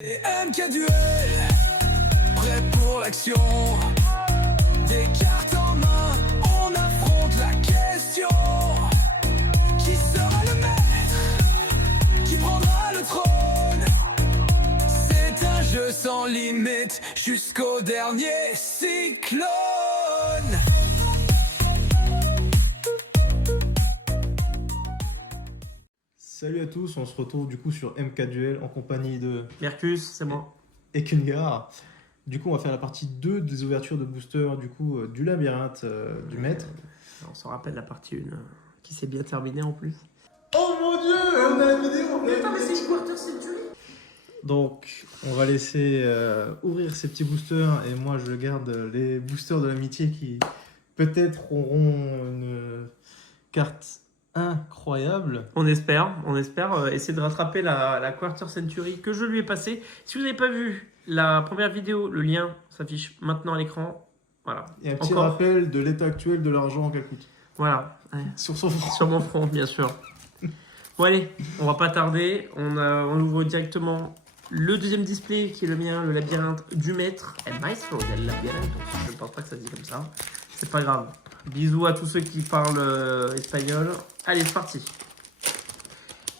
Et MK Duel, prêt pour l'action. Des cartes en main, on affronte la question. Qui sera le maître? Qui prendra le trône? C'est un jeu sans limite jusqu'au dernier cyclone. Salut à tous, on se retrouve du coup sur MK Duel en compagnie de Mercus, c'est moi. Ekungar. Du coup, on va faire la partie 2 des ouvertures de booster du coup du labyrinthe du maître. On s'en rappelle la partie 1 qui s'est bien terminée en plus. Oh mon dieu, on a la vidéo. Mais attends, mais c'est Quarter Century. Donc, on va laisser ouvrir ces petits boosters et moi je garde les boosters de l'amitié qui peut-être auront une carte incroyable. On espère essayer de rattraper la Quarter Century que je lui ai passée. Si vous n'avez pas vu la première vidéo, le lien s'affiche maintenant à l'écran. Voilà. Et un petit rappel de l'état actuel de l'argent qu'elle coûte. Voilà. Ouais. Sur son front. Sur mon front, bien sûr. Bon allez, on va pas tarder. On ouvre directement le deuxième display qui est le mien, le labyrinthe du maître. El Maestro del Labyrinthe. Je ne pense pas que ça se dit comme ça. C'est pas grave. Bisous à tous ceux qui parlent espagnol. Allez, c'est parti.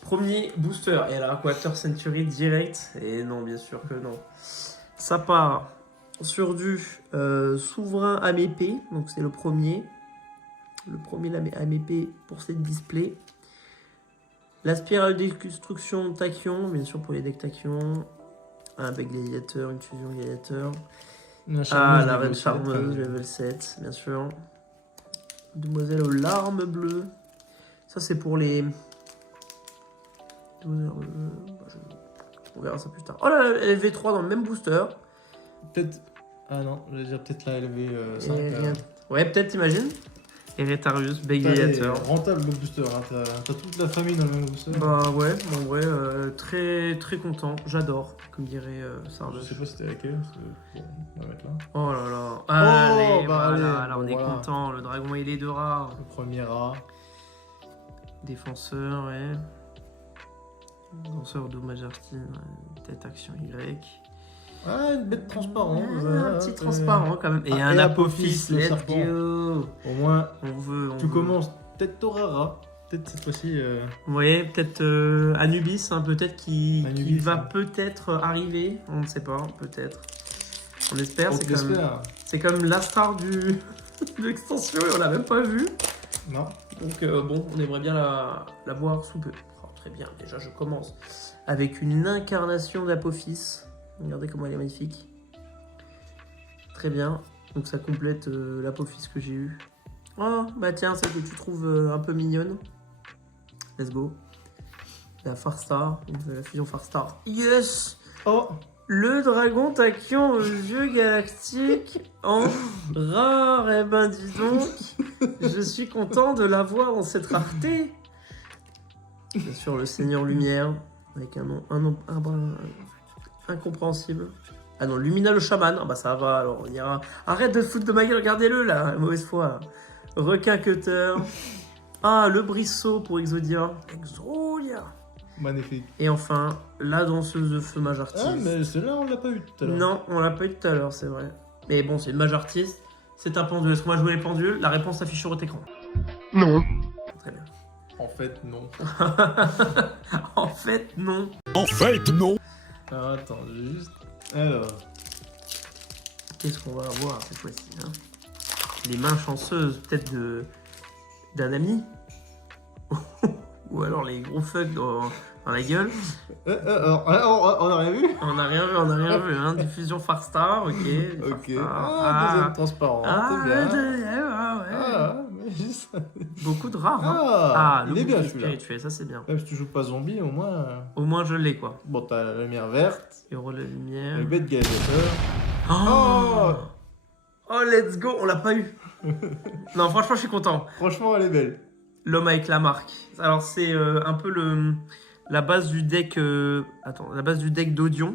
Premier booster. Et alors, Quarter Century direct. Et non, bien sûr que non. Ça part sur du souverain AMP. Donc, c'est le premier. Le premier AMP pour cette display. La spirale de destruction Tachyon. Bien sûr, pour les decks Tachyon. Un bec gladiateur, une fusion gladiateur. La reine charmeuse, level 7, bien sûr. Demoiselle aux larmes bleues. Ça, c'est pour les... On verra ça plus tard. Oh là, LV3 dans le même booster. Peut-être... Ah non, je vais dire peut-être la LV5. Ouais, peut-être, t'imagines. Eretarius, bec gladiateur. Rentable le booster, hein. T'as toute la famille dans le même booster. Bah ouais, en vrai, très très content. J'adore, comme dirait Sardos. Je sais pas si c'était laquelle, parce que bon, on va mettre là. Oh là là. Allez, voilà, là on est voilà. content. Le dragon il est de rat. Le premier rat. Défenseur, ouais. Danseur dommage artine, tête action Y. Ah, une bête transparente. Un petit transparent quand même. Et un Apophis, let's go. Au moins, On tu veut. commences peut-être Torara. Peut-être cette fois-ci. Vous voyez, peut-être Anubis, hein, peut-être qui va hein. peut-être arriver. On ne sait pas, peut-être. On espère. On C'est comme la star de l'extension et on l'a même pas vu. Non. Donc bon, on aimerait bien la voir sous peu. Oh, très bien, déjà je commence avec une incarnation d'Apophis. Regardez comment elle est magnifique. Très bien, donc ça complète l'Apophis que j'ai eu. Oh, bah tiens, celle que tu trouves un peu mignonne. Let's go. La Farstar, la fusion Farstar. Yes. Oh. Le dragon Tachyon au jeu galactique en rare. Eh ben dis donc, je suis content de l'avoir dans cette rareté. Bien sûr, le Seigneur Lumière, avec un nom incompréhensible. Ah non, Lumina le chaman, ah bah ça va, alors on ira. Arrête de foutre de ma gueule, regardez-le là, mauvaise foi. Requin Cutter. Ah, le Brisseau pour Exodia. Exodia. Magnifique. Et enfin, la danseuse de feu mage artiste. Ah, mais celle-là, on l'a pas eu tout à l'heure. Non, on l'a pas eu tout à l'heure, c'est vrai. Mais bon, c'est une mage artiste, c'est un pendule. Est-ce qu'on va jouer les pendules? La réponse s'affiche sur votre écran. Non. Très bien. En fait, non. En fait, non. En fait, non. Alors, attends, juste. Alors. Qu'est-ce qu'on va avoir cette fois-ci, hein? Les mains chanceuses, peut-être d'un ami. Ou alors les gros fucks dans la gueule. On a rien vu? On n'a rien vu, hein. Diffusion Farstar, ok. Ok. Farstar. Deuxième transparent. C'est bien. Deuxième, ouais. Mais juste... Beaucoup de rares, hein. il est bien bouclier celui-là. spirituel, ça c'est bien. Même si tu joues pas zombie, au moins. Au moins je l'ai, quoi. Bon, t'as la lumière verte, Héros de la lumière. le bête gladiateur. Oh, oh, let's go, on l'a pas eu. Non, franchement, je suis content. Franchement, elle est belle. L'homme avec la marque. Alors, c'est un peu la base du deck. La base du deck d'Odion.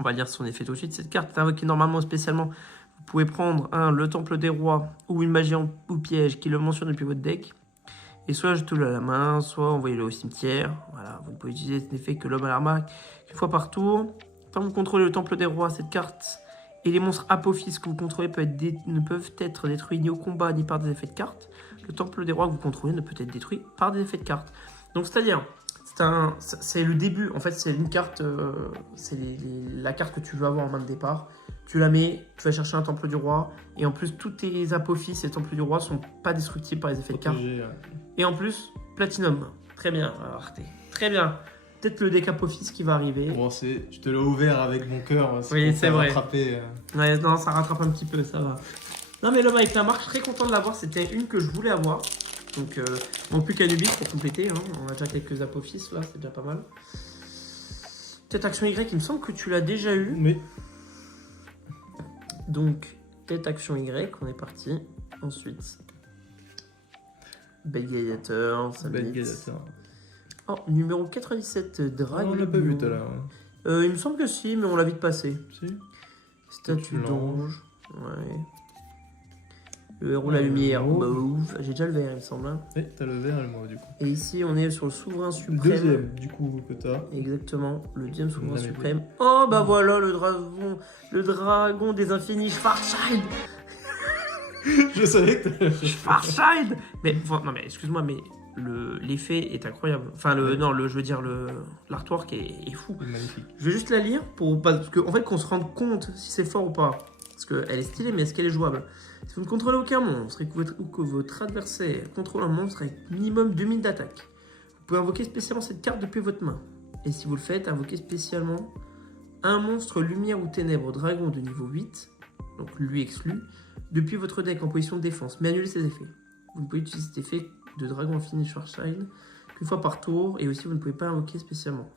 On va lire son effet tout de suite. Cette carte est invoquée normalement spécialement. Vous pouvez prendre le Temple des Rois ou une magie ou piège qui le mentionne depuis votre deck. Et soit ajoutez-le à la main, soit envoyez-le au cimetière. Voilà, vous ne pouvez utiliser cet effet que l'homme à la marque une fois par tour. Tant que vous contrôlez le Temple des Rois, cette carte et les monstres apophyses que vous contrôlez ne peuvent être détruits ni au combat ni par des effets de cartes. Le Temple des Rois que vous contrôlez ne peut être détruit par des effets de cartes. Donc c'est-à-dire, c'est le début. En fait, c'est une carte, c'est la carte que tu veux avoir en main de départ. Tu la mets, tu vas chercher un Temple du Roi. Et en plus, tous tes apophyses et Temple du Roi sont pas destructibles par les effets de cartes. Et en plus, Platinum. Très bien, Arte. Très bien. Peut-être le deck Apophis qui va arriver. Bon, je te l'ai ouvert avec mon cœur. Oui, c'est vrai. Rattraper, Ouais, non, ça rattrape un petit peu, ça va. Non, mais l'homme avec la marque, je suis très content de l'avoir. C'était une que je voulais avoir. Donc, bon, plus qu'Anubis pour compléter. Hein. On a déjà quelques Apophis là, c'est déjà pas mal. Tête Action Y, il me semble que tu l'as déjà eu. Mais Donc, Tête Action Y, on est parti. Ensuite, Bête Gladiateur, ça Bête m'aide. Gladiateur. Oh, numéro 97, Dragon. On l'a pas vu tout à l'heure. Il me semble que si, mais on l'a vite passé. Si. Statue Statue d'ange. Ouais. Le héros, la lumière. héros. Mauve. J'ai déjà le vert, il me semble. Hein. Oui, t'as le vert et le mauve du coup. Et ici, on est sur le souverain Le suprême. deuxième du coup que t'as. Exactement, le deuxième souverain Jamais suprême. Oh, bah voilà, le dragon des infinis, Schwarzschild. Je savais que t'allais faire. Schwarzschild. Mais, non, mais excuse-moi, mais l'effet est incroyable. Enfin, Ouais. non, je veux dire, l'artwork est fou. C'est magnifique. Je vais juste la lire parce que, en fait, qu'on se rende compte si c'est fort ou pas. Parce qu'elle est stylée, mais est-ce qu'elle est jouable? Si vous ne contrôlez aucun monstre et que votre adversaire contrôle un monstre avec minimum 2000 d'attaque, vous pouvez invoquer spécialement cette carte depuis votre main. Et si vous le faites, invoquez spécialement un monstre lumière ou ténèbres dragon de niveau 8, donc lui exclu, depuis votre deck en position de défense, mais annulez ses effets. Vous ne pouvez utiliser cet effet de dragon infini Schwarzschild qu'une fois par tour, et aussi vous ne pouvez pas invoquer spécialement.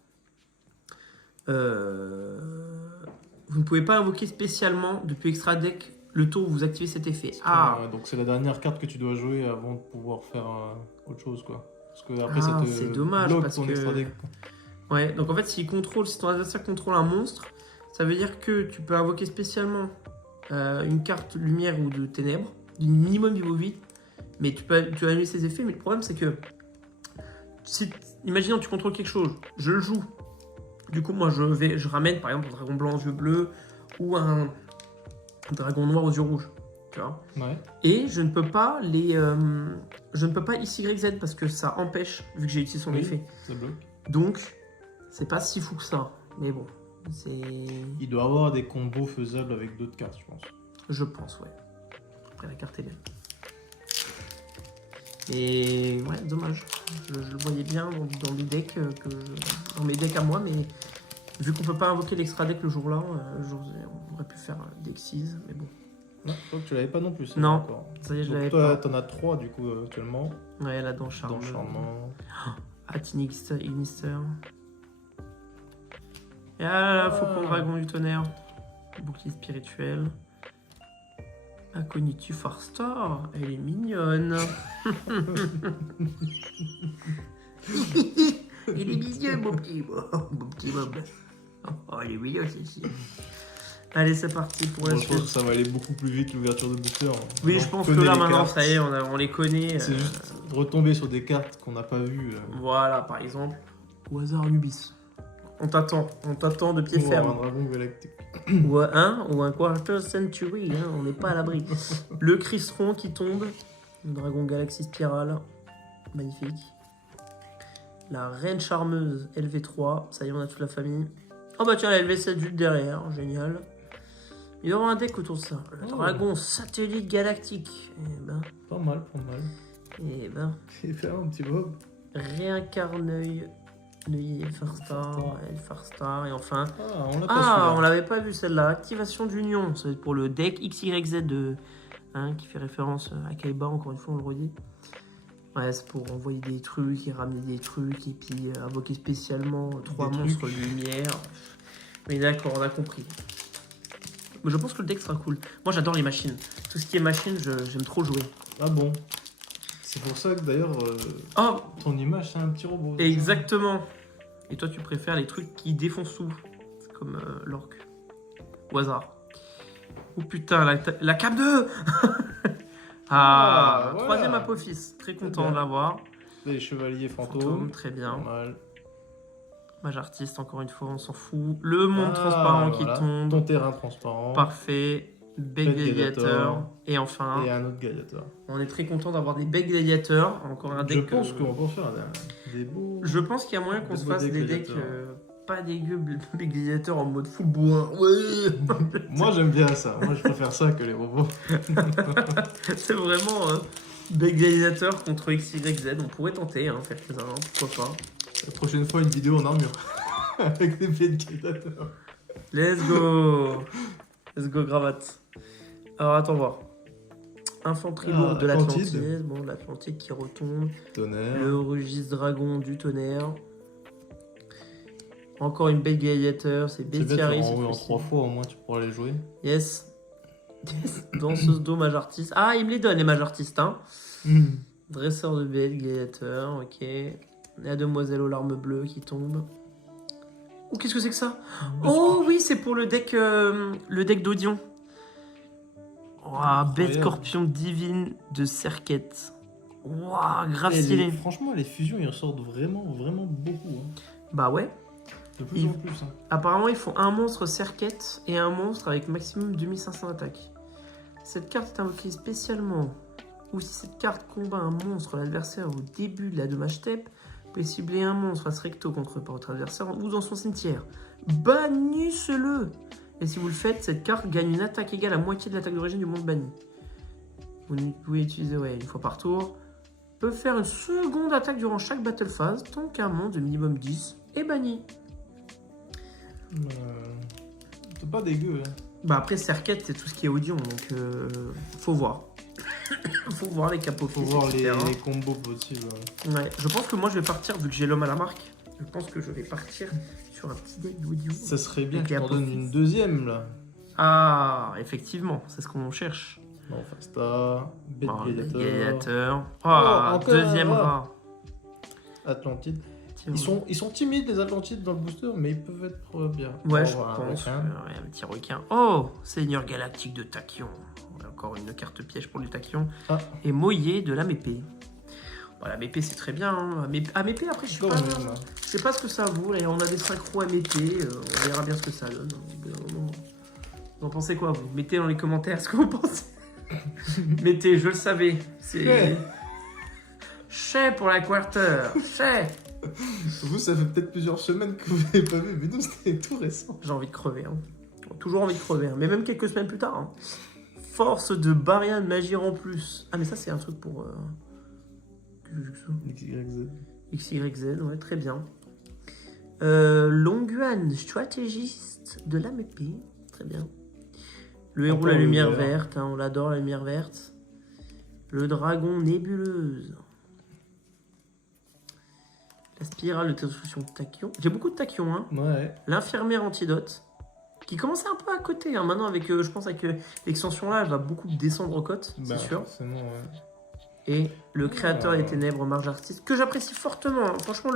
Vous ne pouvez pas invoquer spécialement depuis extra deck le tour où vous activez cet effet. Ah, Donc c'est la dernière carte que tu dois jouer avant de pouvoir faire autre chose quoi. Parce que après ça te c'est dommage, bloque parce ton que- extra deck. ouais. Donc en fait, si ton adversaire contrôle un monstre, ça veut dire que tu peux invoquer spécialement une carte lumière ou de ténèbres, du minimum niveau 8, mais tu vas annuler ses effets. Mais le problème, c'est que si, imaginons tu contrôles quelque chose, je le joue. Du coup, moi, je ramène par exemple un dragon blanc aux yeux bleus ou un dragon noir aux yeux rouges. Tu vois. Ouais. Et je ne peux pas je ne peux pas XYZ parce que ça empêche, vu que j'ai utilisé son Oui. effet. Ça bloque. Donc, c'est pas si fou que ça. Mais bon, c'est. Il doit avoir des combos faisables avec d'autres cartes, je pense. Je pense, ouais. Après, la carte est belle. Et ouais, dommage. Je le voyais bien dans des decks, dans mes decks à moi, mais vu qu'on peut pas invoquer l'extra deck le jour-là, on aurait pu faire deck 6, mais bon. Non, je crois que tu l'avais pas non plus. Non. Encore. Ça y est, je Donc l'avais toi, pas. t'en as 3 du coup actuellement. Ouais, la dent charmant. Dans Charmant. Atinister. Et ah là, Faucon Dragon du Tonnerre. Bouclier spirituel. Incognitu Farstar. Elle est mignonne. Il est mignon, mon petit Bob. Oh, elle est mignonne, celle-ci. Allez, c'est parti pour la Bon, je pense que suite. ça va aller beaucoup plus vite l'ouverture de booster. Oui, On je pense que connaît là, les maintenant, cartes. ça y est, on les connaît. C'est juste retomber sur des cartes qu'on n'a pas vues. Voilà, par exemple, au hasard Nubis. On t'attend de pied Ou un ferme. dragon galactique. Ou un Quarter Century, hein, on n'est pas à l'abri. Le Cristron qui tombe. Le Dragon Galaxy Spirale. Magnifique. La Reine Charmeuse LV3. Ça y est, on a toute la famille. Oh bah tiens, la LV7 juste derrière. Génial. Il y aura un deck autour de ça. Le Oh. Dragon Satellite Galactique. Eh ben. Pas mal, pas mal. Eh ben. Il fait un petit Bob. Réincarneuil. Neuilly Elfarstar. Et enfin. Ah, on l'a pas Ah, on celui-là. l'avait pas vu celle-là. Activation d'union, ça va être pour le deck XYZ qui fait référence à Kaiba, encore une fois, on le redit. Ouais, c'est pour envoyer des trucs et ramener des trucs et puis invoquer spécialement 3 Des monstres trucs. lumière. Mais d'accord, on a compris. Mais je pense que le deck sera cool. Moi, j'adore les machines. Tout ce qui est machine, j'aime trop jouer. Ah bon. C'est pour ça que d'ailleurs, Oh, ton image, c'est un petit robot. exactement. Et toi, tu préfères les trucs qui défoncent tout. C'est comme l'orc. Au hasard. Oh putain, la cape 2. Ah, voilà. troisième Apophis. Très content bien. de l'avoir. Les chevaliers Fantôme, fantômes. très Pas bien. mal. Mage artiste, encore une fois, on s'en fout. Le monde transparent qui voilà. tombe. Ton terrain transparent. Parfait. Bête Bête gladiateur. gladiateur. Et enfin, Et un autre gladiateur. on est très content d'avoir des bêtes gladiateurs. Encore un Je deck. pense qu'on peut faire des beaux. Je pense qu'il y a moyen qu'on Des se beaux fasse decks des decks gladiateurs. pas dégueux, bêtes gladiateurs en mode full bourrin. Ouais. Moi j'aime bien ça. Moi je préfère ça que les robots. C'est vraiment bêtes gladiateurs contre XYZ. On pourrait tenter, hein, quelques-uns, hein, pourquoi pas. La prochaine fois, une vidéo en armure. Avec des bêtes gladiateurs. Let's go. Let's go, gravate. Alors, attends voir. Infanterie lourde de Atlantide. l'Atlantide. Bon, l'Atlantide qui retombe. Tonnerre. Le registre dragon du tonnerre. Encore une bête gladiateur. C'est C'est bête, bestiaire. en 3 fois au moins tu pourras les jouer. Yes. Danseuse d'eau, mage artiste. Ah, il me les donne, les mages artistes. Hein. Dresseur de bête, gladiateur. Ok. La demoiselle aux larmes bleues qui tombe. Oh, qu'est-ce que c'est que ça? Oh oui, c'est pour le deck d'Odion. Waouh, bête scorpion divine de Serquette. Waouh, grave stylé. Franchement, les fusions ils ressortent vraiment, vraiment beaucoup. Hein. Bah ouais. De plus en plus. Hein. Apparemment, ils font un monstre Serquette et un monstre avec maximum 2500 attaques. Cette carte est invoquée spécialement. Ou si cette carte combat un monstre, l'adversaire au début de la dommage step peut cibler un monstre face recto contre par votre adversaire ou dans son cimetière. Bannissez-le. Et si vous le faites, cette carte gagne une attaque égale à moitié de l'attaque d'origine du monstre banni. Vous pouvez utiliser une fois par tour. Peut faire une seconde attaque durant chaque battle phase tant qu'un monstre de minimum 10 est banni. C'est pas dégueu. Hein. Bah après, Serquette, c'est tout ce qui est Odion, donc faut voir. Faut voir les capots. Faut voir les combos possibles. Ouais, je pense que moi je vais partir, vu que j'ai l'homme à la marque, je pense que je vais partir sur un petit deck d'audio. Ça serait bien Et que je t'en donne une deuxième là. Ah, effectivement, c'est ce qu'on cherche. Non, Fasta, Bête Oh, gladiateur, gladiateur. Ah, encore deuxième un rat. Atlantide. Tiens. Ils sont timides les Atlantides dans le booster, mais ils peuvent être bien. Ouais, Oh, je voilà, pense. avec Un petit requin. Oh, Seigneur Galactique de Tachyon. Encore une carte piège pour le Tachyon. Ah. Et Moyer de la Mépée. Voilà, Mépée c'est très bien. Hein. Mépée, après, je sais pas. Je sais pas ce que ça vaut. Là, on a des synchros à Mépée. On verra bien ce que ça donne. Vous en pensez quoi, vous? Mettez dans les commentaires ce que vous pensez. Mettez, je le savais. C'est. Ouais. Chais pour la quarter. Chais. Vous, ça fait peut-être plusieurs semaines que vous n'avez pas vu, mais nous, c'était tout récent. J'ai envie de crever. Hein. Toujours envie de crever. Hein. Mais même quelques semaines plus tard. Hein. Force de Barian Magir en plus. Ah, mais ça, c'est un truc pour. XYZ. XYZ, ouais, très bien. Longuan, stratégiste de la MP. Très bien. Le héros, Encore la le lumière vert. verte. Hein, on l'adore, la lumière verte. Le dragon nébuleuse. La spirale de destruction de Tachyon. J'ai beaucoup de Tachyon, hein. Ouais. L'infirmière antidote. Qui commençait un peu à côté. Hein. Maintenant, avec, je pense, avec l'extension là, elle va beaucoup descendre aux côtes, Bah, c'est sûr. forcément, ouais. Et le créateur des ténèbres, mage artiste, que j'apprécie fortement. Hein. Franchement,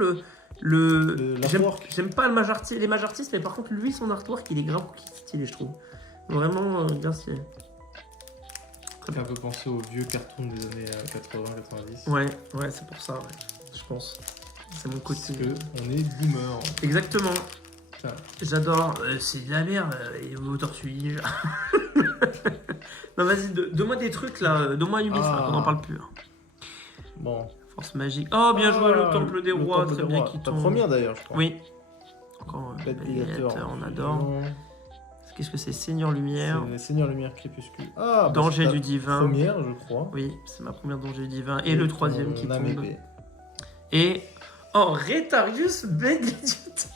l'artwork. j'aime pas les mage artistes, mais par contre, lui, son artwork, il est grave stylé, je trouve. Vraiment bien stylé. Ça fait un peu penser aux vieux cartoons des années 80-90. Ouais, c'est pour ça, ouais. Je pense. C'est mon côté. Parce que on est boomer. Exactement. Putain. J'adore. C'est de la merde. Et vos tortues. Non, vas-y, donne-moi des trucs là. Donne-moi Ulysse, là, qu'on n'en parle plus. Hein. Bon. Force magique. Oh, bien joué, le temple des rois. Très bien, qui Ta tombe. première d'ailleurs, je crois. Oui. Encore Bête gladiateur, gladiateur. on adore. Qu'est-ce que c'est? Seigneur Lumière. C'est Seigneur Lumière Crépuscule. Ah, bah, Danger c'est ta du divin. Première, je crois. Oui, c'est ma première Danger du divin. Et le troisième qui ton tombe. AMP. Et. Oh, Retarius Benedict.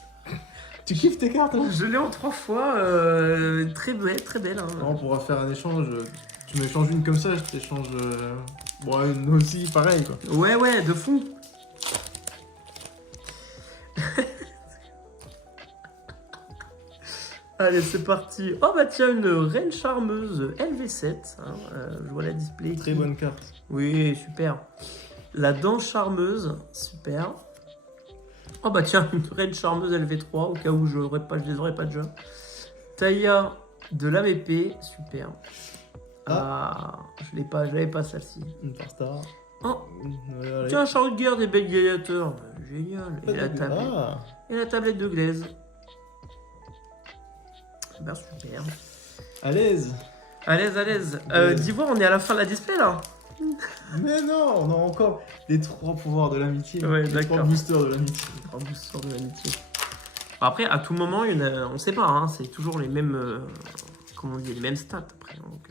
Tu kiffes tes cartes, hein? Je l'ai en 3 fois. Très belle, très belle. Hein. On pourra faire un échange. Tu m'échanges une comme ça, je t'échange. Bon, une aussi, pareil quoi. Ouais, de fou. Allez, c'est parti. Oh bah tiens, une reine charmeuse LV7. Hein, je vois la display. Très bonne carte. Oui, super. La dent charmeuse, super. Oh bah tiens, une reine charmeuse LV3, au cas où je les aurais pas déjà. Taïa de l'AMP, super. Ah, je l'avais pas celle-ci. Une Farstar. Oh, Allez. tiens, un chariot de guerre des bêtes gladiateurs. Génial. Et la table. Ah, Et la tablette de glaise. Ben super. À l'aise. À l'aise, à l'aise. Ouais. D'Ivoire, on est à la fin de la display là. Mais non, on a encore les 3 pouvoirs de l'amitié. Ouais, les 3 d'accord. boosters de l'amitié. Un booster de l'amitié. Après, à tout moment, il y en a, on sait pas, hein, c'est toujours les mêmes, comment on dit, les mêmes stats après. Donc,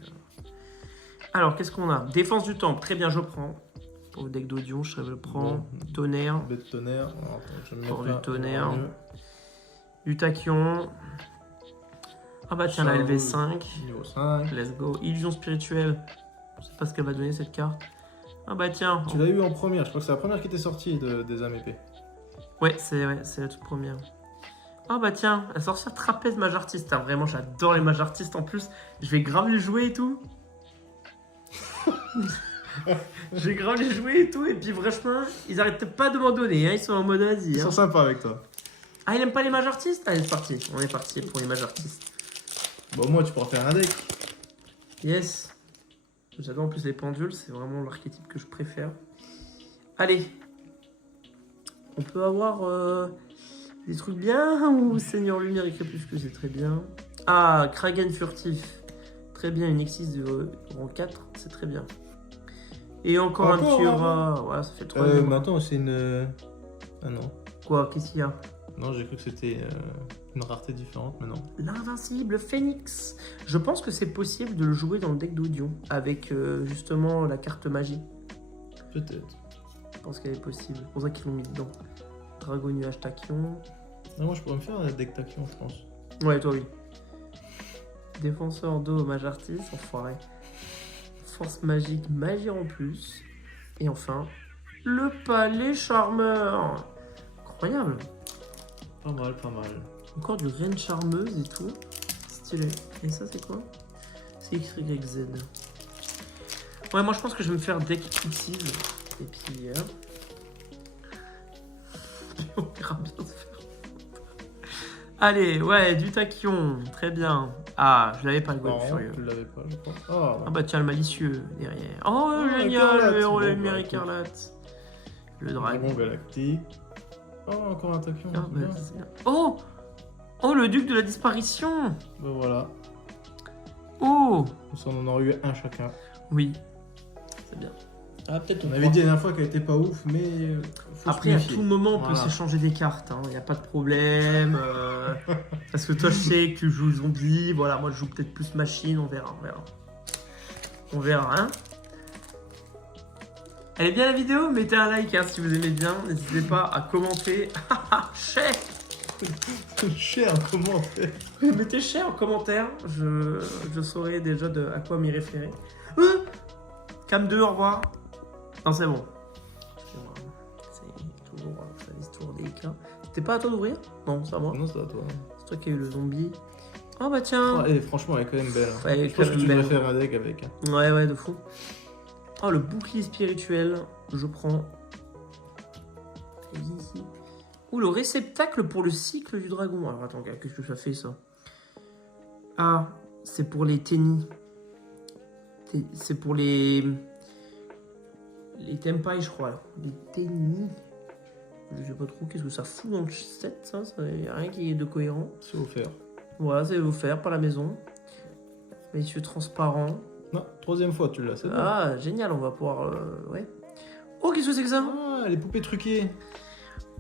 Alors, qu'est-ce qu'on a? Défense du temple, très bien, je prends. Pour le deck d'Audion, je le prends. Bon. Tonnerre, Bête de tonnerre. Alors, attends, je vais me Pour mettre du là, tonnerre. ça va mieux. du tachyon. Ah bah tiens, la Charles, LV5. Niveau 5. Let's go. Illusion spirituelle. Je sais pas ce qu'elle va donner cette carte. Ah bah tiens. Tu l'as eu en première, je crois que c'est la première qui était sortie des âmes épées. Ouais, c'est la toute première. Ah bah tiens, la sorcière trapèze mage artiste. Ah, vraiment, j'adore les mages artistes en plus. Je vais grave les jouer et tout. Je vais grave les jouer et tout. Et puis franchement, ils arrêtent pas de m'en donner. Hein. Ils sont en mode Asie. Ils Hein. sont sympas avec toi. Ah, il aime pas les mages artistes? Allez, c'est parti. On est parti pour les mages artistes. Bon, moi, tu pourras faire un deck. Yes. J'adore en plus les pendules. C'est vraiment l'archétype que je préfère. Allez. On peut avoir des trucs bien ou Seigneur Lumière et Crépuscule, c'est très bien. Ah, Kragen furtif. Très bien, une Exis de rang 4, c'est très bien. Et encore un Encore, petit hein. rat. Voilà, ça fait le troisième. Mais attends, c'est une. Ah non. Quoi, qu'est-ce qu'il y a? Non, j'ai cru que c'était une rareté différente, mais non. L'invincible Phoenix. Je pense que c'est possible de le jouer dans le deck d'Audion avec justement la carte magie. Peut-être. Je pense qu'elle est possible. C'est pour ça qu'ils l'ont mis dedans. Dragon Nuage Tachyon. Non, moi, je pourrais me faire un deck tachyon, je pense. Ouais, toi oui. Défenseur d'eau, mage artiste, enfoiré. Force magique, magie en plus. Et enfin, le palais charmeur. Incroyable. Pas mal, pas mal. Encore du reine charmeuse et tout. Stylé. Et ça, c'est quoi? C'est XYZ. Ouais, moi je pense que je vais me faire deck utile. Et puis, on verra bien se faire. Allez, ouais, du tachyon. Très bien. Ah, je l'avais pas le Non, golem furieux. tu l'avais pas, je crois. Ah, Ah bah tiens, le malicieux derrière. Oh, Oh, génial, écarlate. le héros de Bon, lumière bah, écoute. écarlate. Le Dragon dragon. galactique. Oh, encore un tachyon. Ah, c'est bah, bien. c'est bien. Oh, oh, le duc de la disparition. Ben voilà. Oh, On en aurait eu un chacun. oui, c'est bien. Ah, peut-être on avait dit la dernière fois qu'elle était pas ouf, mais. Faut Après, se à méfier. tout moment, on peut Voilà. s'échanger des cartes. Il n'y a pas de problème. Parce que toi, je sais que tu joues zombie. Voilà, moi, je joue peut-être plus machine. On verra, on verra. On verra, hein. Elle est bien la vidéo? Mettez un like hein, si vous aimez bien. N'hésitez pas à commenter. Cher. Cher commentaire. Mettez cher en commentaire. Je saurai déjà à quoi m'y référer. Cam 2, au revoir. Non, c'est bon. C'est toujours ça, l'histoire délicat. C'était pas à toi d'ouvrir? Non, c'est à moi. Non, c'est à toi. C'est toi qui as eu le zombie. Oh bah tiens. Ah, et franchement, elle est quand même belle. Ouais, elle est Je pense quand que même tu devrais belle. faire un deck avec. Hein. Ouais, ouais, de fou. Oh, le bouclier spirituel. Je prends. Ici. Ouh, le réceptacle pour le cycle du dragon. Alors attends, qu'est-ce que ça fait ça? Ah, c'est pour les tennis. C'est pour les tempai, je crois. Là. Les tennis. Je sais pas trop qu'est-ce que ça fout dans le set, ça. Il n'y a rien qui est de cohérent. C'est offert. Voilà, c'est offert par la maison. Messieurs transparents. Non, troisième fois tu l'as, c'est bon. Ah, génial, on va pouvoir. Ouais. Oh, qu'est-ce que c'est que ça? Ah, les poupées truquées.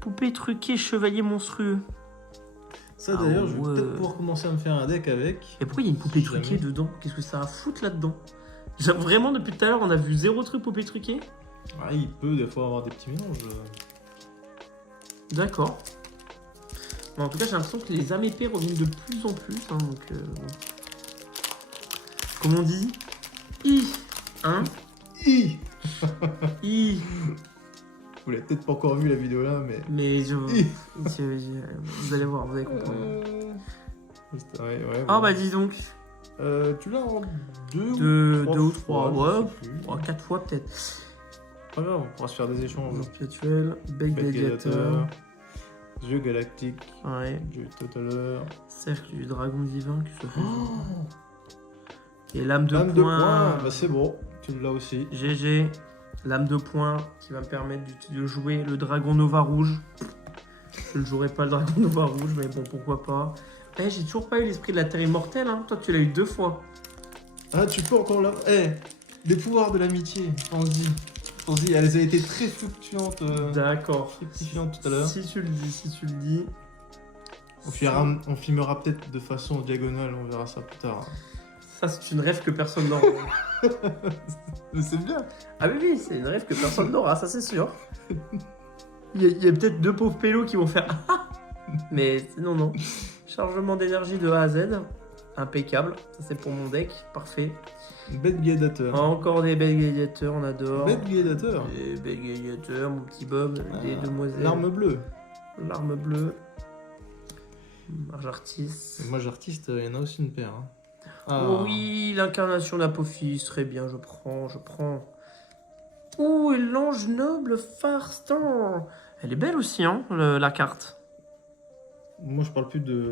Poupée truquée, chevalier monstrueux. Ça Ah d'ailleurs, je vais ouais. peut-être pouvoir commencer à me faire un deck avec. Et pourquoi il y a une poupée Jamais. truquée dedans? Qu'est-ce que ça a à foutre là-dedans? Vraiment, depuis tout à l'heure, on a vu zéro truc poupée truquée. Ah, il peut des fois avoir des petits mélanges. D'accord. Bon, en tout cas, j'ai l'impression que les âmes épées reviennent de plus en plus. Hein, donc, bon. Comme on dit, I. Hein? Hi. I. Vous l'avez peut-être pas encore vu la vidéo là, mais. Mais Hi. vous allez voir, vous allez comprendre. Ouais, Ah bon. bah dis donc. Tu l'as en deux Deux ou ou trois trois, fois, ouais. je sais plus. 4 fois peut-être. Pas grave, on pourra se faire des échanges. Jour spirituel, bec Bête gladiateur. Yeux galactiques, Ouais. Dieu totaleur. Cercle du dragon divin qui se fait. Et lame de Lame de poing. poing, bah c'est bon, tu l'as aussi. GG. Lame de poing qui va me permettre de jouer le dragon Nova rouge. Je ne jouerai pas le dragon de voix rouge, mais bon, pourquoi pas. Eh, j'ai toujours pas eu l'esprit de la terre immortelle, hein. Toi, tu l'as eu 2 fois. Ah, tu peux encore l'avoir. Eh, les pouvoirs de l'amitié, pense-y. Pense-y, elles ont été très fluctuantes, D'accord. fructifiantes tout à l'heure. Si tu le dis, si tu le dis. On filmera peut-être de façon diagonale, on verra ça plus tard. Ça, c'est une rêve que personne n'aura. Mais c'est bien. Ah oui, oui, c'est une rêve que personne n'aura, ça c'est sûr. Il y a peut-être 2 pauvres pélos qui vont faire ah. Mais non, non. Chargement d'énergie de A à Z. Impeccable. Ça, c'est pour mon deck. Parfait. Bête gladiateur. Encore des belles gladiateurs, on adore. Bête gladiateur. Des belles gladiateurs, mon petit Bob. Des demoiselles. L'arme bleue. L'arme bleue. Marge artiste. Et moi, j'artiste, il y en a aussi une paire. Hein. Ah. Oh oui, l'incarnation d'Apophis. Très bien, je prends, je prends. Oh, et l'ange noble Farstar. Elle est belle aussi, hein, la carte. Moi, je parle plus de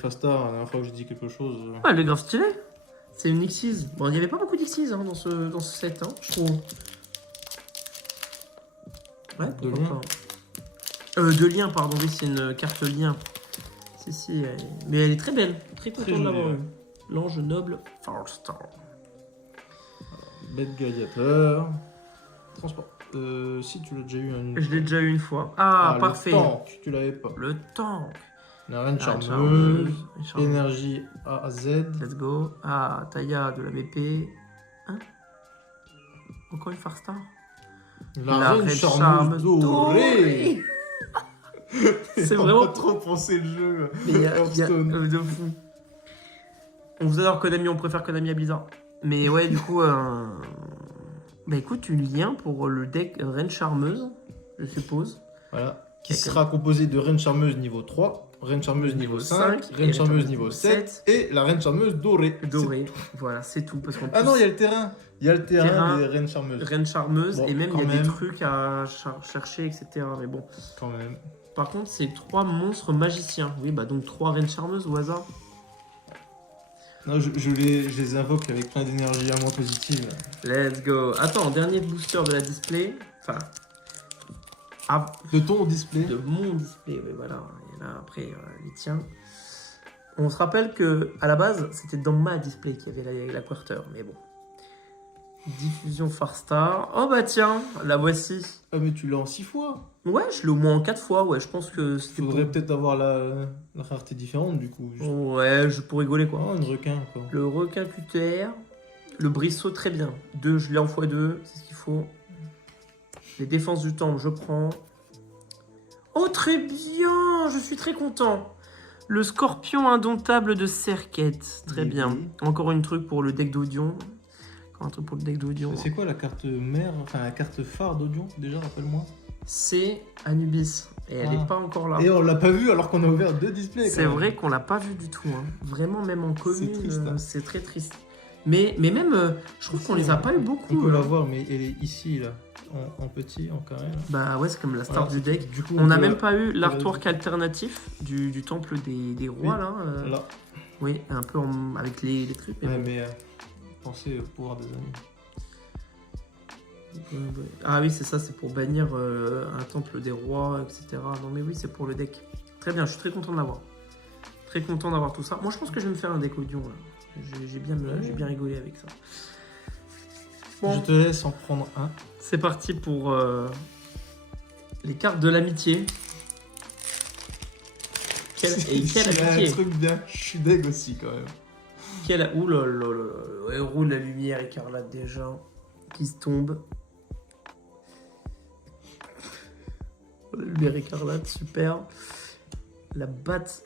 Fastar. La dernière fois que j'ai dit quelque chose. Ouais, elle est grave stylée. C'est une Xyz. Bon, il n'y avait pas beaucoup d'Xyz hein, dans ce set, hein, je trouve. Ouais, De pourquoi lien. pas. De lien, pardon, oui, c'est une carte lien. Si, mais elle est très belle. Très content de jolie, l'avoir ouais. eu. L'ange noble Farstar. Bête gladiateur. Transport. Si tu l'as déjà eu un. Je l'ai déjà eu une fois. Ah, parfait. Le tank, tu l'avais pas. Le tank. La reine Ah, charmeuse. charmeuse. Énergie A à Z. Let's go. Ah, Taya de la BP. Hein? Encore une Farstar. La reine charmeuse dorée. C'est On vraiment a trop pensé le jeu. Mais il y a Hearthstone. de fou. On vous adore Konami, on préfère Konami à Blizzard. Mais ouais, du coup, bah écoute, une lien pour le deck Reine Charmeuse, je suppose. Voilà. Qui sera composé de reine charmeuse niveau 3, reine charmeuse niveau 5, et reine charmeuse niveau 7 et la reine charmeuse dorée. Doré. Voilà, c'est tout. Parce qu'en Ah plus, non, il y a le terrain. Il y a le terrain Terrain. des reines charmeuses. Reine Charmeuse, Bon, et même il y a quand des même. trucs à chercher, etc. Mais bon. Quand même. Par contre, c'est 3 monstres magiciens. Oui, bah donc 3 Reines Charmeuses au hasard. Non, je les invoque avec plein d'énergie à moi positive. Let's go. Attends, dernier booster de la display. Enfin. Ah, De ton display. de mon display, oui, voilà. Et là, après, les tiens. On se rappelle que à la base, c'était dans ma display qu'il y avait la quarter, mais bon. Diffusion Farstar. Oh bah tiens, la voici. Ah, mais tu l'as en 6 fois. Ouais, je l'ai au moins en 4 fois, ouais, je pense que Il c'était faudrait peut-être avoir la rareté différente du coup. Juste- Ouais, pour rigoler quoi. Oh, un requin quoi. Le requin QTR, le brisseau très bien. 2, je l'ai en x2, c'est ce qu'il faut. Les défenses du temple, je prends. Oh très bien, je suis très content. Le scorpion indomptable de Serquette, très bien. Oui. Encore une truc pour le deck d'Audion. Encore un truc pour le deck d'Audion. C'est quoi la carte mère, enfin la carte phare d'Audion déjà, rappelle-moi. C'est Anubis, et elle Ah. n'est pas encore là. Et on l'a pas vu alors qu'on a ouvert 2 displays. quand C'est même. vrai qu'on l'a pas vu du tout. Hein. Vraiment, même en commune, triste, hein. c'est très triste. Mais même, je trouve qu'on les a pas eu beaucoup. On peut la hein. voir, mais elle est ici là, en petit, en carré. Là. Bah ouais, c'est comme la star Voilà, du deck. Du coup, On n'a peut même la- pas eu peut l'artwork alternatif du temple des rois, Oui. là. Là. Oui, un peu avec les trucs. Mais Ouais, bon. mais pensez au pouvoir des amis. Ouais. Ah oui, c'est ça, c'est pour bannir un temple des rois, etc. Non mais oui, c'est pour le deck. Très bien, je suis très content de l'avoir. Très content d'avoir tout ça. Moi, je pense que je vais me faire un deck Audion, là. J'ai bien rigolé avec ça. Bon. Je te laisse en prendre un. C'est parti pour les cartes de l'amitié. Quelle Il y a un amitié! truc bien, je suis deg aussi quand même. Ouh là là là là. Héros de la lumière écarlate déjà. Qui se tombe. La lumière écarlate, super. La batmatite.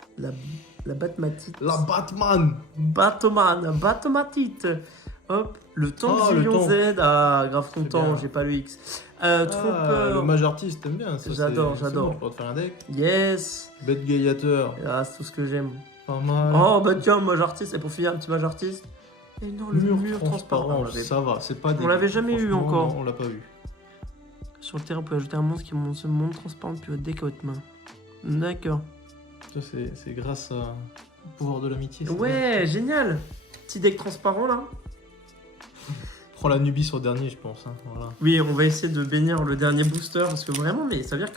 La Batman. Batomatite. Hop, le tank Oh, le Zillion tank. Z. Ah, grave content, bien. j'ai pas le X. Ah, Trompeur. le mage artiste, t'aimes bien ça. J'adore, c'est j'adore. bon, je pourrais te faire un deck. Yes. Bête gladiateur, Ah, c'est tout ce que j'aime. pas mal. Oh, bah tiens, mage artiste, et pour finir, un petit mage artiste. Et non, le mur transparent. ça va, c'est pas On l'avait jamais eu franchement, encore. non, on l'a pas eu. Sur le terrain, on peut ajouter un monstre qui monte ce monde transparent depuis votre deck à votre main. D'accord. Ça, c'est grâce au pouvoir de l'amitié. c'est bien. Ouais, génial. Petit deck transparent là. Prends la Nubis au dernier, je pense. Hein, voilà. Oui, on va essayer de bénir le dernier booster parce que vraiment, mais ça veut dire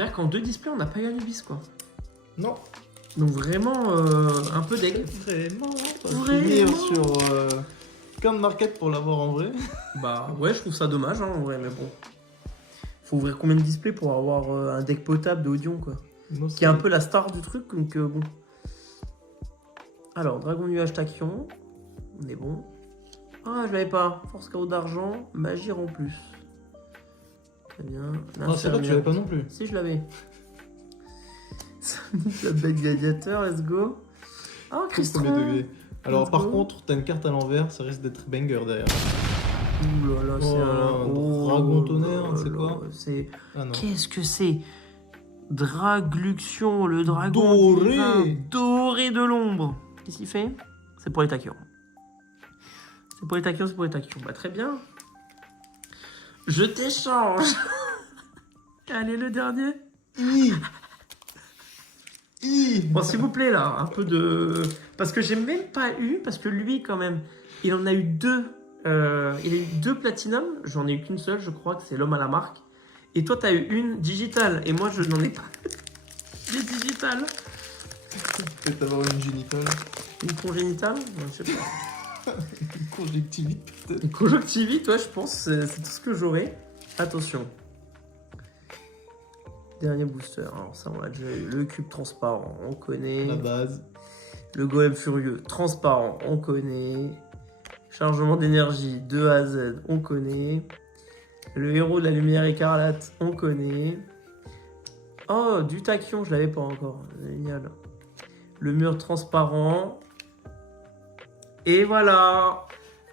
C'est-à-dire qu'en 2 displays, on n'a pas eu Anubis, quoi. Non. Donc vraiment, un peu deg. Vraiment. Vraiment. Finir sur Camp Market pour l'avoir en vrai. Bah ouais, je trouve ça dommage, hein, en vrai, mais bon. Faut ouvrir combien de displays pour avoir un deck potable d'Audion, quoi. Non, Qui est un peu la star du truc, donc bon. Alors, Dragon Nuage Tachyon, on est bon. Ah, je l'avais pas. Force Chaos d'argent, Magie en plus. Très bien. Non, c'est là tu l'avais pas non plus. Si, je l'avais. Sonic la bête gladiateur, let's go. Ah, Crystron. Premier degré. Alors Let's par go. contre, t'as une carte à l'envers, ça risque d'être banger derrière. Ouh là là, c'est un Dragon tonnerre, c'est là quoi là, c'est... Ah non. Qu'est-ce que c'est? Dragluxion, le dragon Doré. divin, doré de l'ombre. Qu'est-ce qu'il fait? C'est pour les tachyons. C'est pour les tachyons, c'est pour les tachyons. Bah très bien. Je t'échange. Allez, le dernier. Bon, s'il vous plaît, là, un peu de... Parce que j'ai même pas eu, parce que lui, quand même, il en a eu 2. Il a eu 2 platinum. J'en ai eu qu'une seule, je crois, que c'est l'homme à la marque. Et toi, t'as eu une digitale. Et moi, je n'en ai pas. Des digitales. Peut-être avoir une génitale. Une congénitale? Non, je sais pas. Une conjonctivite peut-être. Une conjonctivite, ouais, je pense. C'est tout ce que j'aurais. Attention. Dernier booster. Alors ça, on l'a déjà eu. Le cube transparent, on connaît. La base. Le golem furieux, transparent, on connaît. Chargement d'énergie, 2 à Z, on connaît. Le héros de la lumière écarlate, on connaît. Oh, du tachyon, je l'avais pas encore. Génial. Le mur transparent. Et voilà.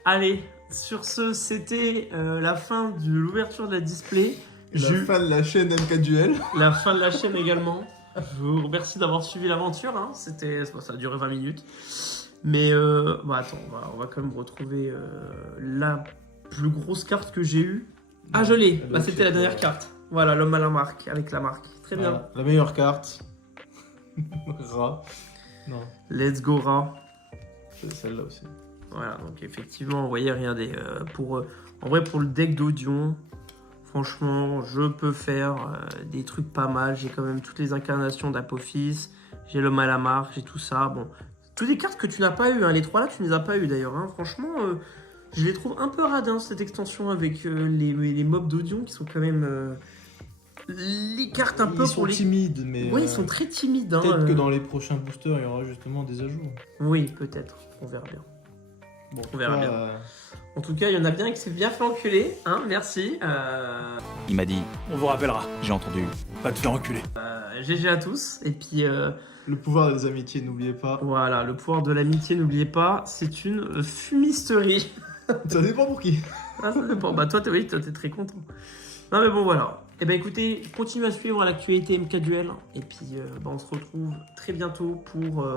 Allez, sur ce, c'était la fin de l'ouverture de la display. La fin de la chaîne MK Duel. La fin de la chaîne également. Je vous remercie d'avoir suivi l'aventure. Hein. Ça a duré 20 minutes. Mais bon, attends, on va quand même retrouver la plus grosse carte que j'ai eue. Ah, je l'ai. Bah, c'était la dernière carte. Voilà, l'homme à la marque, avec la marque. Très bien. Voilà, la meilleure carte. Ra. Non, Let's go, Ra. c'est celle-là aussi. Voilà, donc effectivement, vous voyez, regardez. En vrai, pour le deck d'Audion, franchement, je peux faire des trucs pas mal. J'ai quand même toutes les incarnations d'Apophis. J'ai l'homme à la marque, j'ai tout ça. Bon, toutes les cartes que tu n'as pas eu, hein. Les 3 là, tu ne les as pas eu d'ailleurs. Hein. Franchement, je les trouve un peu radins cette extension avec les mobs d'Audion qui sont quand même les cartes un peu Ils sont pour les. timides, mais. Oui, ils sont très timides. Hein, Peut-être que dans les prochains boosters, il y aura justement des ajouts. Oui, peut-être. On verra bien. Bon, On verra bien. En tout cas, il y en a bien qui s'est bien fait enculer. Hein, merci. Il m'a dit, On vous rappellera. j'ai entendu. Va te faire enculer. GG à tous. Et puis, Le pouvoir des amitiés, n'oubliez pas. voilà, le pouvoir de l'amitié, n'oubliez pas, c'est une fumisterie. Ça dépend pour qui. Ah, ça dépend. Bah, toi, t'es très content. Non, mais bon, voilà. Et ben écoutez, continuez à suivre l'actualité MK Duel. Et puis, bah, on se retrouve très bientôt pour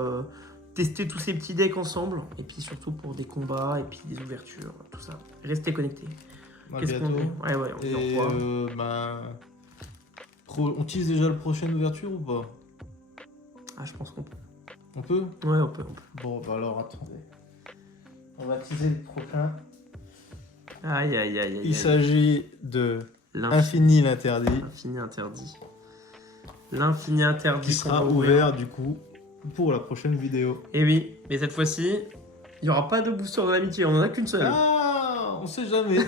tester tous ces petits decks ensemble. Et puis, surtout pour des combats et puis des ouvertures, tout ça. Restez connectés. À Qu'est-ce qu'on bientôt. dit? Ouais, on dit au Et revoir. on tease déjà la prochaine ouverture ou pas? Ah, je pense qu'on peut. On peut? Ouais, on peut. Bon, bah alors attendez. On va teaser le prochain. Aïe, aïe, aïe, aïe. Il s'agit de L'infini Infini l'interdit, interdit. L'infini interdit. qui sera qu'on va ouvert du coup pour la prochaine vidéo. Et oui, mais cette fois-ci, il n'y aura pas de booster de l'amitié, on en a qu'une seule. Ah, on sait jamais.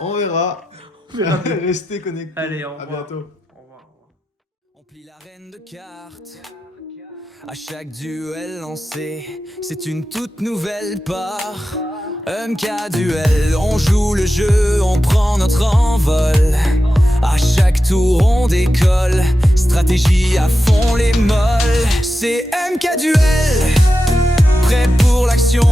On verra. On verra. Restez connectés. Allez, au À revoir. bientôt. Au revoir. On plie l'arène de cartes. À chaque duel lancé, c'est une toute nouvelle part. MK Duel, on joue le jeu, on prend notre envol. À chaque tour on décolle, stratégie à fond les molles. C'est MK Duel, prêt pour l'action.